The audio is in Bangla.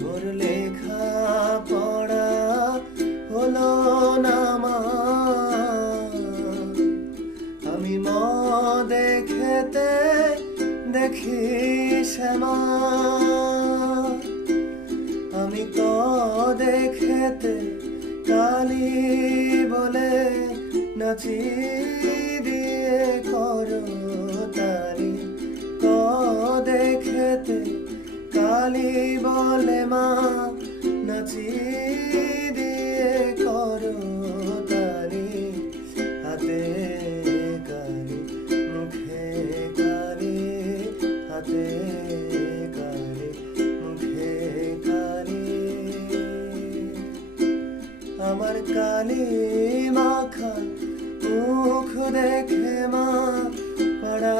মোর লেখা পড়া হলো না মা, আমি মদে খেতে দেখি শ্যামা, আমি কদে খেতে কালি বলে নাচি দিয়ে করো তারি, কদে খেতে কালি বলে মা নাচি দিয়ে করো তারি, হাতে কালি মুখে কালি, হাতে কালি মুখে কালি, আমার কালি মাখা মুখ দেখে মা পাড়া